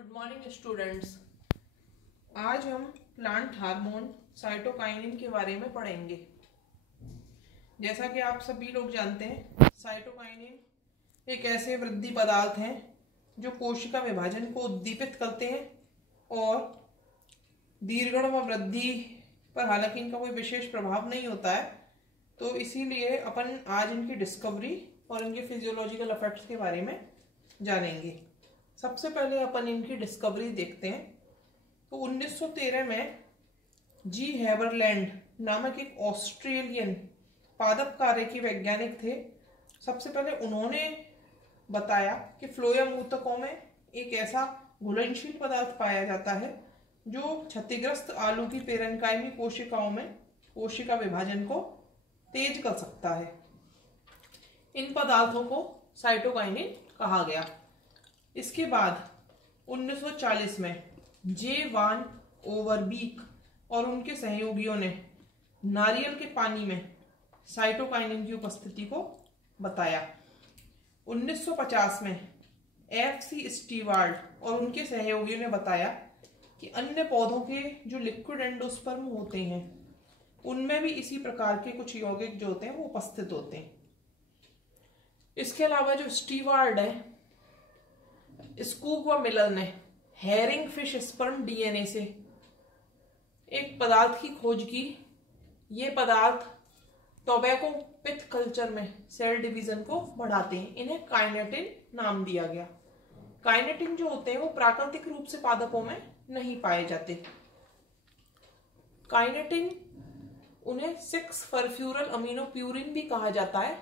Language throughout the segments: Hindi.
Good morning students. आज हम प्लांट हार्मोन साइटोकाइनिन के बारे में पढ़ेंगे। जैसा कि आप सभी लोग जानते हैं, साइटोकाइनिन एक ऐसे वृद्धि पदार्थ हैं जो कोशिका विभाजन को उद्दीपित करते हैं और दीर्घण व वृद्धि पर हालांकि इनका कोई विशेष प्रभाव नहीं होता है, तो इसीलिए अपन आज इनकी डिस्कवरी और इनके फिजियोलॉजिकल इफेक्ट्स के बारे में जानेंगे। सबसे पहले अपन इनकी डिस्कवरी देखते हैं। तो 1913 में जी हेबरलैंड नामक एक ऑस्ट्रेलियन पादप कार्य के वैज्ञानिक थे। सबसे पहले उन्होंने बताया कि फ्लोएम ऊतकों में एक ऐसा घुलनशील पदार्थ पाया जाता है जो क्षतिग्रस्त आलू की पेरेन्काइमी कोशिकाओं में कोशिका विभाजन को तेज कर सकता है। इन पदार्थों को साइटोकाइनिन कहा गया। इसके बाद 1940 में जे वान ओवरबीक और उनके सहयोगियों ने नारियल के पानी में साइटोकाइनिन की उपस्थिति को बताया। 1950 में FC स्टीवार्ड और उनके सहयोगियों ने बताया कि अन्य पौधों के जो लिक्विड एंडोस्पर्म होते हैं उनमें भी इसी प्रकार के कुछ यौगिक जो होते हैं वो उपस्थित होते हैं। इसके अलावा जो स्टीवार्ड है, स्कूप व मिलर ने हेरिंग फिश स्पर्म डीएनए से एक पदार्थ की खोज की। ये पदार्थ टोबैको पिथ कल्चर में सेल डिवीजन को बढ़ाते हैं। इन्हें काइनेटिन नाम दिया गया। काइनेटिन जो होते हैं वो प्राकृतिक रूप से पादपों में नहीं पाए जाते। काइनेटिन उन्हें 6-फरफ्यूरल अमीनोप्यूरिन भी कहा जाता है।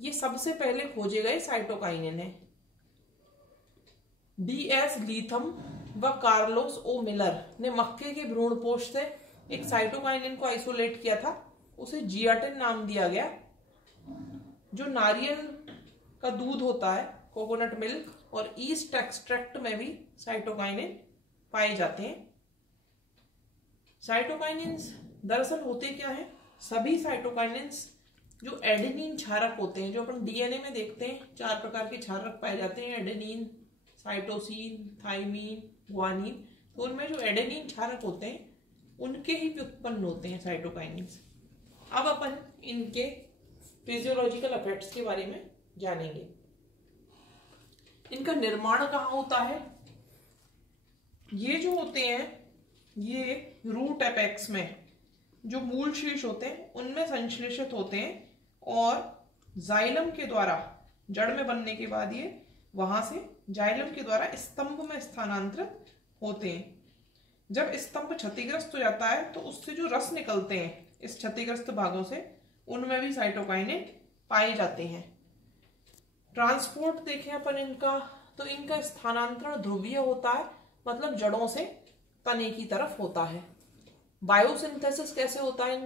ये सबसे पहले खोजे गए साइटोकाइनिन है। DS लीथम व कार्लोस ओ मिलर ने मक्के के भ्रूणपोष से एक साइटोकाइनिन को आइसोलेट किया था। उसे जियाटिन नाम दिया गया। जो नारियल का दूध होता है, कोकोनट मिल्क, और ईस्ट एक्सट्रैक्ट में भी साइटोकाइनिन पाए जाते हैं। साइटोकाइनिन्स दरअसल होते क्या है? सभी साइटोकाइनिन्स जो एडेनिन क्षारक होते हैं, जो अपन डीएनए में देखते हैं, 4 प्रकार के क्षारक पाए जाते हैं, एडेनिन, साइटोसिन, थाइमीन, ग्वानिन। तो उनमें जो एडेनिन क्षारक होते हैं उनके ही व्युत्पन्न होते हैं साइटोकाइनिन्स। अब अपन इनके फिजियोलॉजिकल इफेक्ट्स के बारे में जानेंगे। इनका निर्माण कहाँ होता है? ये जो होते हैं ये रूट एपेक्स में जो मूल शीर्ष होते हैं उनमें संश्लेषित होते हैं और जाइलम के द्वारा जड़ में बनने के बाद ये वहां से जाइलम के द्वारा स्तंभ में स्थानांतरित होते हैं। जब स्तंभ क्षतिग्रस्त हो जाता है तो उससे जो रस निकलते हैं इस क्षतिग्रस्त भागों से, उनमें भी साइटोकाइनिन पाए जाते हैं। ट्रांसपोर्ट देखें अपन इनका, तो इनका स्थानांतरण ध्रुवीय होता है, मतलब जड़ों से तने की तरफ होता है। बायोसिंथेसिस कैसे होता है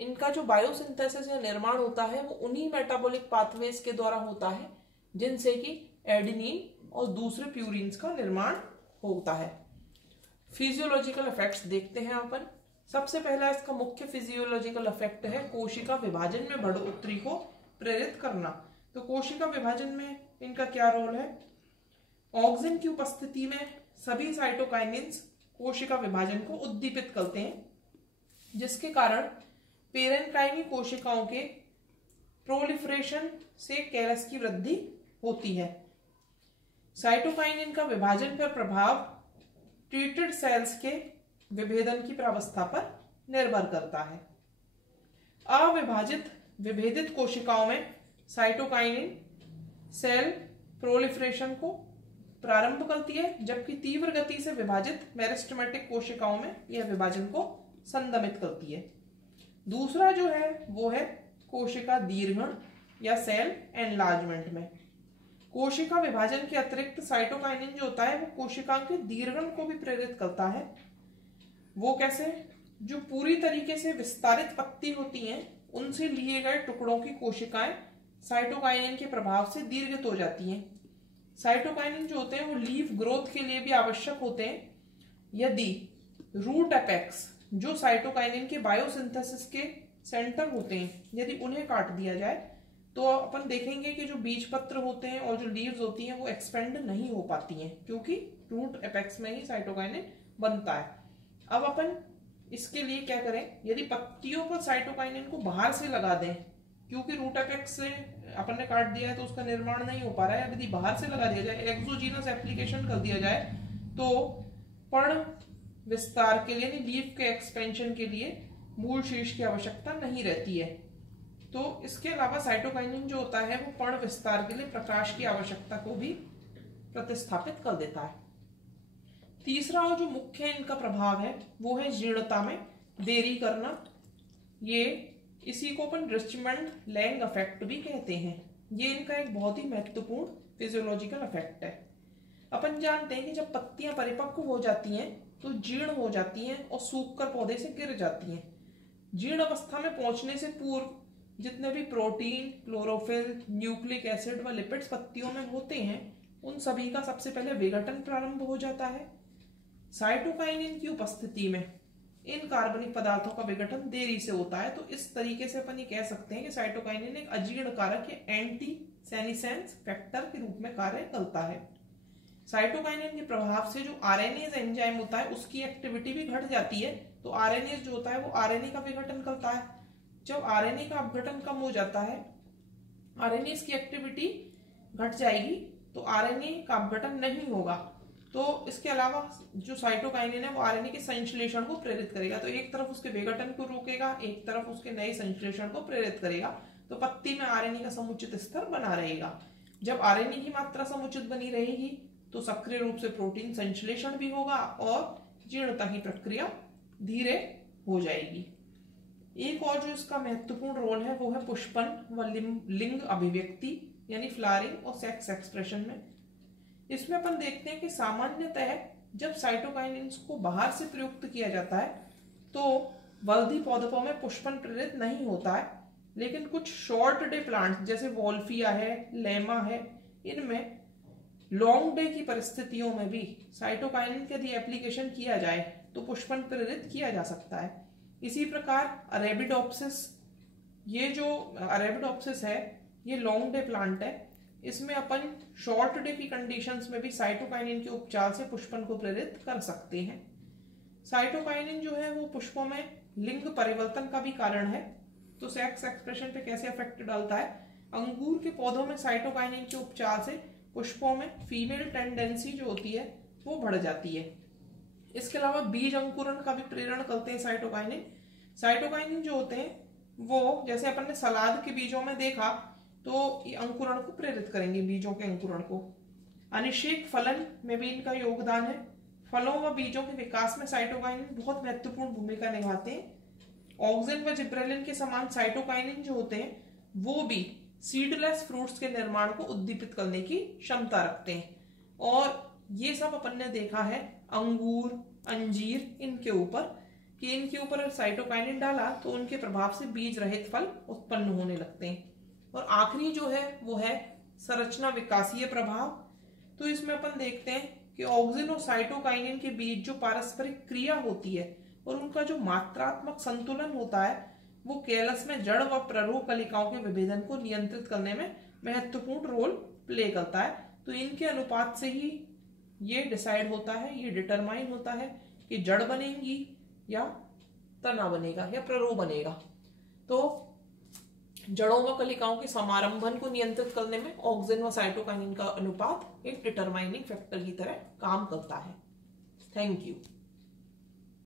इनका जो बायोसिंथेसिस या निर्माण होता है वो उन्हीं मेटाबॉलिक पाथवेज के द्वारा होता है जिनसे कि एडेनिन और दूसरे प्यूरिन्स का निर्माण होता है। फिजियोलॉजिकल इफेक्ट्स देखते हैं अपन। सबसे पहला इसका मुख्य फिजियोलॉजिकल इफेक्ट है कोशिका विभाजन में बढ़ोतरी को प्रेरित करना। तो कोशिका विभाजन में इनका क्या रोल है? ऑक्सिन की उपस्थिति में सभी साइटोकाइनिन्स कोशिका विभाजन को उद्दीपित करते हैं, जिसके कारण पेरेन्काइमी कोशिकाओं के प्रोलिफरेशन से कैलस की वृद्धि होती है। साइटोकाइनिन का विभाजन पर प्रभाव ट्रीटेड सेल्स के विभेदन की प्रावस्था पर निर्भर करता है। अविभाजित विभेदित कोशिकाओं में साइटोकाइनिन सेल प्रोलिफरेशन को प्रारंभ करती है, जबकि तीव्र गति से विभाजित मेरिस्टेमेटिक कोशिकाओं में यह विभाजन को संदमित करती है। दूसरा जो है वो है कोशिका दीर्घण या सेल एनलार्जमेंट में। कोशिका विभाजन के अतिरिक्त साइटोकाइनिन जो होता है वो कोशिका के दीर्घण को भी प्रेरित करता है। वो कैसे? जो पूरी तरीके से विस्तारित पत्ती होती हैं उनसे लिए गए टुकड़ों की कोशिकाएं साइटोकाइनिन के प्रभाव से दीर्घित हो जाती हैं। साइटोकाइनिन जो होते हैं वो लीफ ग्रोथ के लिए भी आवश्यक होते हैं। यदि रूट एपेक्स जो साइटोकाइनिन के बायोसिंथेसिस के सेंटर होते हैं, यदि उन्हें काट दिया जाए तो अपन देखेंगे कि जो बीज पत्र होते हैं और जो लीव्स होती हैं वो एक्सपेंड नहीं हो पाती हैं, क्योंकि रूट एपेक्स में ही साइटोकाइनिन बनता है। अब अपन इसके लिए क्या करें, यदि पत्तियों पर साइटोकाइनिन को बाहर से लगा दें, क्योंकि रूट एपेक्स से अपन ने काट दिया है तो उसका निर्माण नहीं हो पा रहा है, यदि बाहर से लगा दिया जाए, एक्सोजीनस एप्लीकेशन कर दिया जाए, तो पर्ण विस्तार के लिए, लीफ के एक्सपेंशन के लिए मूल शीर्ष की आवश्यकता नहीं रहती है। तो इसके अलावा साइटोकाइनिन जो होता है वो पर्ण विस्तार के लिए प्रकाश की आवश्यकता को भी प्रतिस्थापित कर देता है। तीसरा और जो मुख्य इनका प्रभाव है वो है जीर्णता में देरी करना। ये इसी को अपन रिचमंड लैंग इफेक्ट भी कहते हैं। ये इनका एक बहुत ही महत्वपूर्ण फिजियोलॉजिकल इफेक्ट है। अपन जानते हैं कि जब पत्तियां परिपक्व हो जाती हैं तो जीर्ण हो जाती हैं और सूखकर पौधे से गिर जाती हैं। जीर्ण अवस्था में पहुंचने से पूर्व जितने भी प्रोटीन, क्लोरोफिल, न्यूक्लिक एसिड व लिपिड्स पत्तियों में होते हैं उन सभी का सबसे पहले विघटन प्रारंभ हो जाता है। साइटोकाइनिन की उपस्थिति में इन कार्बनिक पदार्थों का विघटन देरी से होता है। तो इस तरीके से अपन ये कह सकते हैं कि साइटोकाइनिन एक अजीर्ण कारक या एंटी सेनिसेंस फैक्टर के रूप में कार्य करता है। साइटोकाइनिन के प्रभाव से जो आरएनएज एंजाइम होता है उसकी एक्टिविटी भी घट जाती है। तो आरएनएज जो होता है वो आरएनए का विघटन करता है। जब आरएनए का अपघटन कम हो जाता है, आरएनएज की एक्टिविटी घट जाएगी, तो आरएनए का अपघटन नहीं होगा। तो इसके अलावा जो साइटोकाइनिन है वो आरएनए के संश्लेषण को प्रेरित करेगा। तो एक तरफ उसके विघटन को रोकेगा, एक तरफ उसके नए संश्लेषण को प्रेरित करेगा। तो पत्ती में आरएनए का समुचित स्तर बना रहेगा। जब आरएनए की मात्रा समुचित बनी रहेगी तो सक्रिय रूप से प्रोटीन संश्लेषण भी होगा और जीर्णता की प्रक्रिया धीरे हो जाएगी। एक और जो इसका महत्वपूर्ण रोल है वो है पुष्पन व लिंग अभिव्यक्ति यानी फ्लावरिंग और सेक्स एक्सप्रेशन में। इसमें अपन देखते हैं कि सामान्यतः जब साइटोकाइनिन को बाहर से प्रयुक्त किया जाता है तो वल्दी पौधों में पुष्पन प्रेरित नहीं होता है, लेकिन कुछ शॉर्ट डे प्लांट्स जैसे वोल्फिया है, लेमा है, इनमें लॉन्ग डे की परिस्थितियों में भी साइटोकाइनिन का यदि एप्लीकेशन किया जाए तो पुष्पन प्रेरित किया जा सकता है। इसी प्रकार अरेबिडोप्सिस, ये जो अरेबिडोप्सिस है ये लॉन्ग डे प्लांट है। इसमें अपन शॉर्ट डे की कंडीशंस में भी साइटोकाइनिन के उपचार से पुष्पन को प्रेरित कर सकते हैं। साइटोकाइनिन जो है वो पुष्पों में लिंग परिवर्तन का भी कारण है। तो सेक्स एक्सप्रेशन पे कैसे इफेक्ट डालता है, अंगूर के पौधों में साइटोकाइनिन के उपचार से पुष्पों में फीमेल टेंडेंसी जो होती है वो बढ़ जाती है। इसके अलावा बीज अंकुरण का भी प्रेरण करते हैं साइटोकाइनिन। साइटोकाइनिन जो होते हैं वो जैसे अपन ने सलाद के बीजों में देखा तो ये अंकुरण को प्रेरित करेंगे, बीजों के अंकुरण को। अनिषेक फलन में भी इनका योगदान है। फलों व बीजों के विकास में साइटोकाइनिन बहुत महत्वपूर्ण भूमिका निभाते हैं। ऑक्सिन व जिब्रेलिन के समान साइटोकाइनिन जो होते हैं वो भी सीडलेस फ्रूट्स के निर्माण को उद्दीपित करने की क्षमता रखते हैं। और ये सब अपन ने देखा है अंगूर, अंजीर, इनके ऊपर कि इनके ऊपर साइटोकाइनिन डाला तो उनके प्रभाव से बीज रहित फल उत्पन्न होने लगते हैं। और आखिरी जो है वो है संरचना विकासीय प्रभाव। तो इसमें अपन देखते हैं कि ऑक्सिन और साइटोकाइनिन के बीच जो पारस्परिक क्रिया होती है और उनका जो मात्रात्मक संतुलन होता है वो कैलस में जड़ व प्ररूप कलिकाओं के विभेदन को नियंत्रित करने में महत्वपूर्ण रोल प्ले करता है। तो इनके अनुपात से ही ये डिसाइड होता है, ये डिटरमाइन होता है कि जड़ बनेगी या तना बनेगा या प्ररूप बनेगा। तो जड़ों व कलिकाओं के समारंभन को नियंत्रित करने में ऑक्सिन व साइटोकाइनिन का अनुपात एक डिटरमाइनिंग फैक्टर की तरह काम करता है। Thank you.